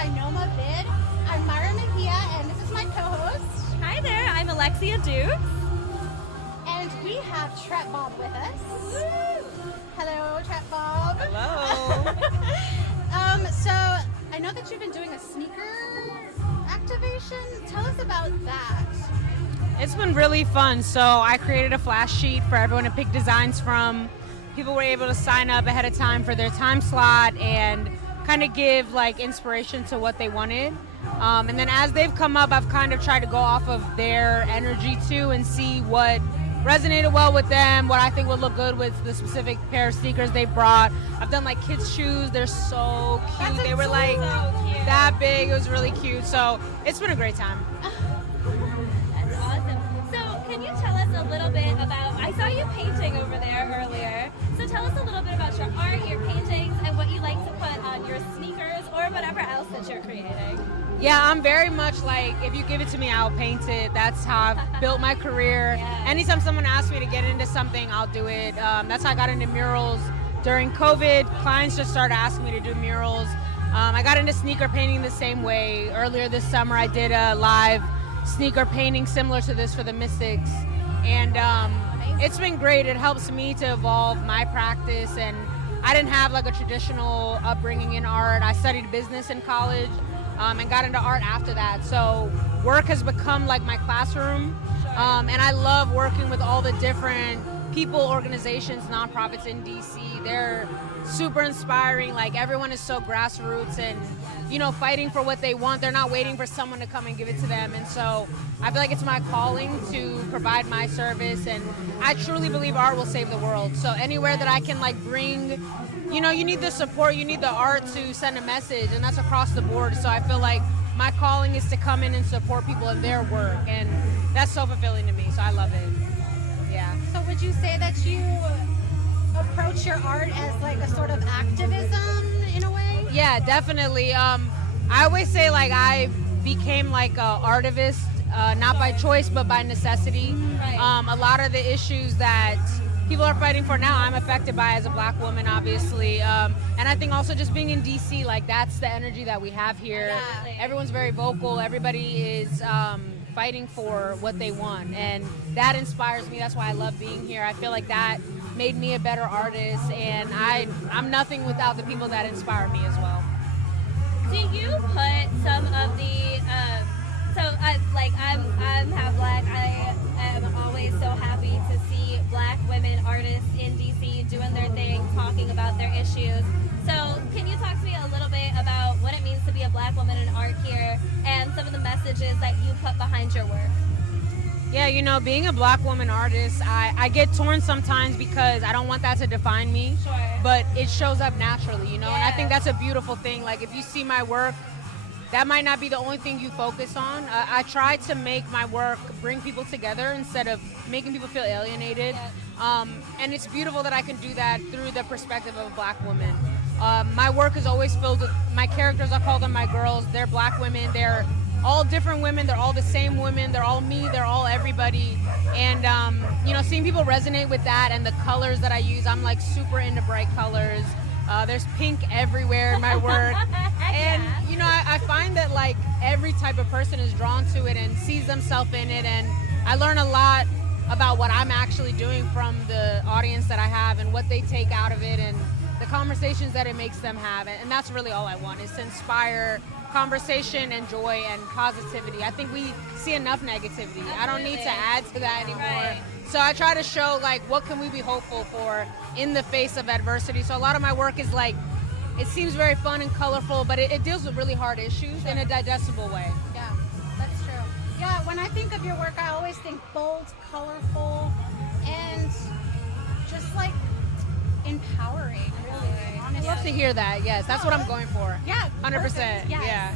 by NoMa Vid. I'm Myra Mejia, and this is my co-host. Hi there, I'm Alexia Dukes. And we have Tret Bob with us. Hello, Tret Bob. Hello. So I know that you've been doing a sneaker activation. Tell us about that. It's been really fun. So I created a flash sheet for everyone to pick designs from. People were able to sign up ahead of time for their time slot and kind of give like inspiration to what they wanted. And then as they've come up, I've kind of tried to go off of their energy too and see what resonated well with them, what I think would look good with the specific pair of sneakers they brought. I've done like kids' shoes. They're so cute. They were like that big. It was really cute. So it's been a great time. That's awesome. So can you tell us a little bit about, I saw you painting over there earlier. So tell us a little bit about your art, your paintings, and what you like to put on your sneakers or whatever else that you're creating. Yeah, I'm very much like, if you give it to me, I'll paint it. That's how I've built my career. Yes. Anytime someone asks me to get into something, I'll do it. That's how I got into murals. During COVID, clients just started asking me to do murals. I got into sneaker painting the same way. Earlier this summer, I did a live sneaker painting similar to this for the Mystics. And it's been great. It helps me to evolve my practice. And I didn't have like a traditional upbringing in art. I studied business in college. And got into art after that. So work has become like my classroom. And I love working with all the different people, organizations, nonprofits in DC. They're super inspiring. Like everyone is so grassroots and, you know, fighting for what they want. They're not waiting for someone to come and give it to them. And so I feel like it's my calling to provide my service. And I truly believe art will save the world. So anywhere that I can like bring, you know, you need the support, you need the art to send a message, and that's across the board. So I feel like my calling is to come in and support people in their work, and that's so fulfilling to me, so I love it. Yeah. So would you say that you approach your art as like a sort of activism in a way? Yeah, definitely. I always say like I became like a artivist, not by choice, but by necessity. Right. A lot of the issues that people are fighting for now, I'm affected by as a black woman, obviously. And I think also just being in DC, like that's the energy that we have here. Yeah. Everyone's very vocal. Everybody is fighting for what they want. And that inspires me. That's why I love being here. I feel like that made me a better artist. And I'm nothing without the people that inspire me as well. Do you put some of the, I'm half black. I am always so happy to see black women artists in DC doing their thing, talking about their issues. So can you talk to me a little bit about what it means to be a black woman in art here and some of the messages that you put behind your work? Yeah, you know, being a black woman artist, I get torn sometimes because I don't want that to define me. Sure. But it shows up naturally, you know, and I Yeah. think that's a beautiful thing. Like if you see my work, that might not be the only thing you focus on. I try to make my work bring people together instead of making people feel alienated. Yeah. And it's beautiful that I can do that through the perspective of a black woman. My work is always filled with my characters. I call them my girls. They're black women. They're all different women. They're all the same women. They're all me. They're all everybody. And, you know, seeing people resonate with that and the colors that I use, I'm like super into bright colors. There's pink everywhere in my work. And, you know, I find that like every type of person is drawn to it and sees themselves in it. And I learn a lot about what I'm actually doing from the audience that I have and what they take out of it and the conversations that it makes them have. And that's really all I want, is to inspire conversation and joy and positivity. I think we see enough negativity. I don't need to add to that anymore. Right. So I try to show like what can we be hopeful for in the face of adversity. So a lot of my work is like, it seems very fun and colorful, but it deals with really hard issues in a digestible way. Yeah, that's true. Yeah, when I think of your work, I always think bold, colorful, and just like empowering, really. Honestly. I love to hear that. Yes, that's what I'm going for. Yeah, 100%. perfect. Yes. Yeah.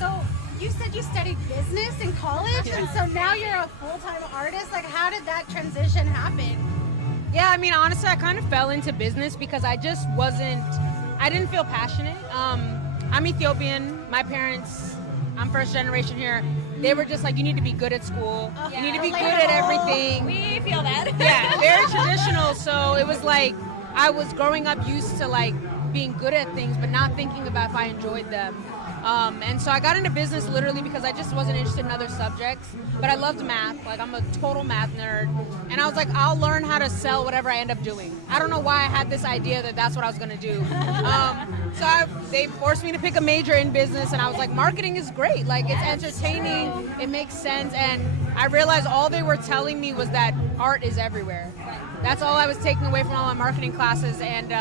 So you said you studied business in college, and so now you're a full-time artist. Like, how did that transition happen? Yeah, I mean, honestly, I kind of fell into business because I didn't feel passionate. I'm Ethiopian. My parents, I'm first generation here. They were just like, you need to be good at school. You need to be good at everything. We feel that. Yeah, very traditional. So it was like, I was growing up used to like being good at things, but not thinking about if I enjoyed them. And so I got into business literally because I just wasn't interested in other subjects, but I loved math. Like, I'm a total math nerd. And I was like, I'll learn how to sell whatever I end up doing. I don't know why I had this idea that that's what I was going to do. They forced me to pick a major in business, and I was like, marketing is great. Like, it's entertaining, it makes sense, and I realized all they were telling me was that art is everywhere. That's all I was taking away from all my marketing classes, and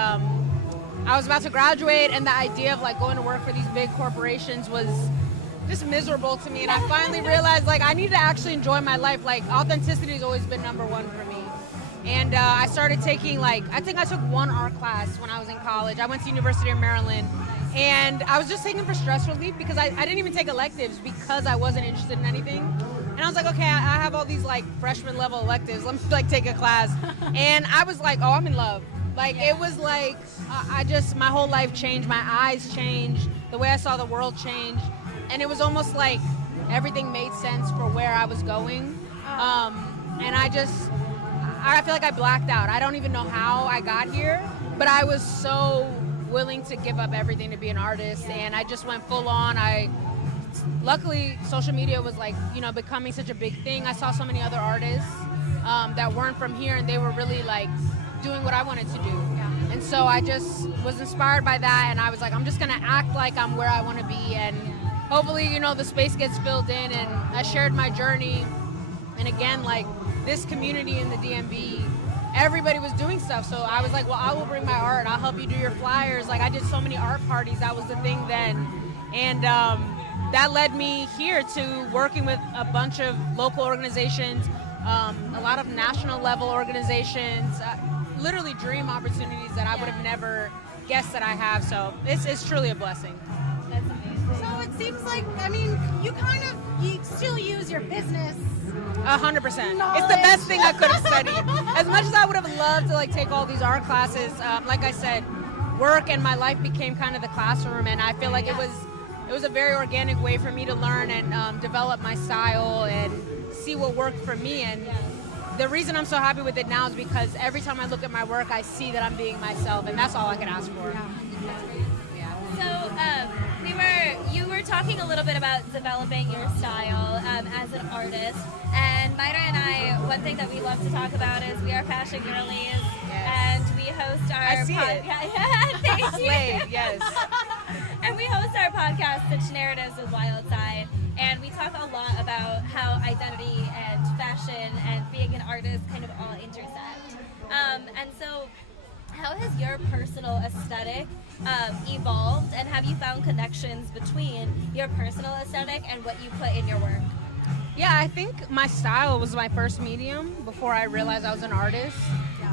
I was about to graduate, and the idea of like going to work for these big corporations was just miserable to me. And I finally realized like I need to actually enjoy my life. Like, authenticity has always been number one for me. And I started taking I think I took one art class when I was in college. I went to University of Maryland, and I was just taking it for stress relief because I didn't even take electives because I wasn't interested in anything. And I was like, okay, I have all these like freshman level electives. Let me like take a class. And I was like, oh, I'm in love. Like, it was like, my whole life changed. My eyes changed. The way I saw the world changed. And it was almost like everything made sense for where I was going. And I feel like I blacked out. I don't even know how I got here, but I was so willing to give up everything to be an artist. And I just went full on. Luckily, social media was like, becoming such a big thing. I saw so many other artists that weren't from here, and they were really like doing what I wanted to do. Yeah. And so I just was inspired by that, and I was like, I'm just gonna act like I'm where I want to be, and hopefully, the space gets filled in. And I shared my journey, and again, like, this community in the DMV, everybody was doing stuff, so I was like, well, I will bring my art, I'll help you do your flyers. Like, I did so many art parties, that was the thing then. And that led me here to working with a bunch of local organizations, a lot of national level organizations, literally dream opportunities that I would have never guessed that I have. So it's truly a blessing. That's amazing. So it seems like, you still use your business 100%. It's the best thing I could have studied. As much as I would have loved to like take all these art classes, like I said, work and my life became kind of the classroom, and I feel like it was a very organic way for me to learn and develop my style and see what worked for me. And the reason I'm so happy with it now is because every time I look at my work, I see that I'm being myself, and that's all I can ask for. So you were talking a little bit about developing your style as an artist, and Myra and I, one thing that we love to talk about is we are fashion girlies, and we host our podcast. Thank you. Yes. And we host our podcast, Such Narratives with Wild Side, and we talk a lot about how identity and fashion and being an artist kind of all intersect. And so, how has your personal aesthetic evolved, and have you found connections between your personal aesthetic and what you put in your work? Yeah, I think my style was my first medium before I realized I was an artist.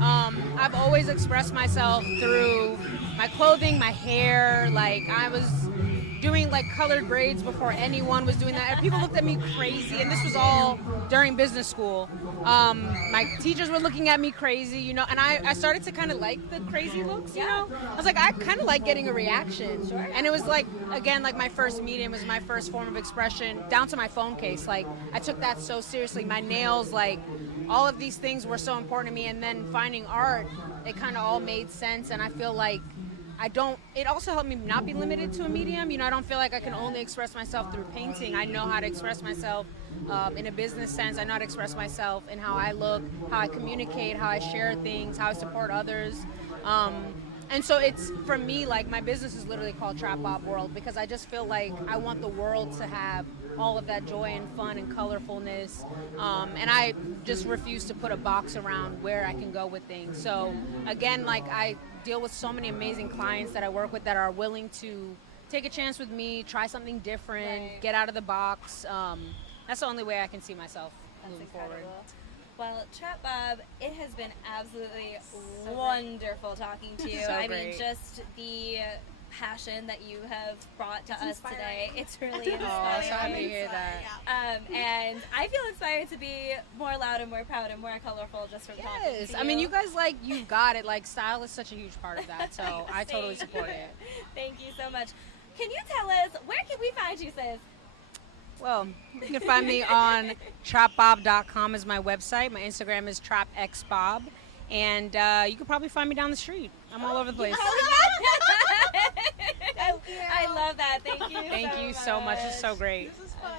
I've always expressed myself through my clothing, my hair. Like, I was doing like colored braids before anyone was doing that. And people looked at me crazy, and this was all during business school. My teachers were looking at me crazy, and I started to kind of like the crazy looks, I was like, I kind of like getting a reaction. Sure. And it was like, again, like my first medium was my first form of expression, down to my phone case. Like, I took that so seriously. My nails, like, all of these things were so important to me. And then finding art, it kind of all made sense. And I feel like it also helped me not be limited to a medium. I don't feel like I can only express myself through painting. I know how to express myself in a business sense. I know how to express myself in how I look, how I communicate, how I share things, how I support others. And so it's, for me, like, my business is literally called Trap Pop World, because I just feel like I want the world to have all of that joy and fun and colorfulness. And I just refuse to put a box around where I can go with things. So again, like, I deal with so many amazing clients that I work with that are willing to take a chance with me, try something different, get out of the box. That's the only way I can see myself moving forward. Well, Trap Bob, it has been absolutely wonderful talking to you. So I great. mean, just the passion that you have brought to us today. It's really inspiring. Oh, so happy to hear that. And I feel inspired to be more loud and more proud and more colorful just from talking to you. I mean, you guys, like, you've got it. Like, style is such a huge part of that, so I totally support it. Thank you so much. Can you tell us, where can we find you, sis? Well, you can find me on trapbob.com is my website. My Instagram is trapxbob. And you can probably find me down the street. I'm all over the place. love that. Thank you. Thank you so much. It's so great. This is fun.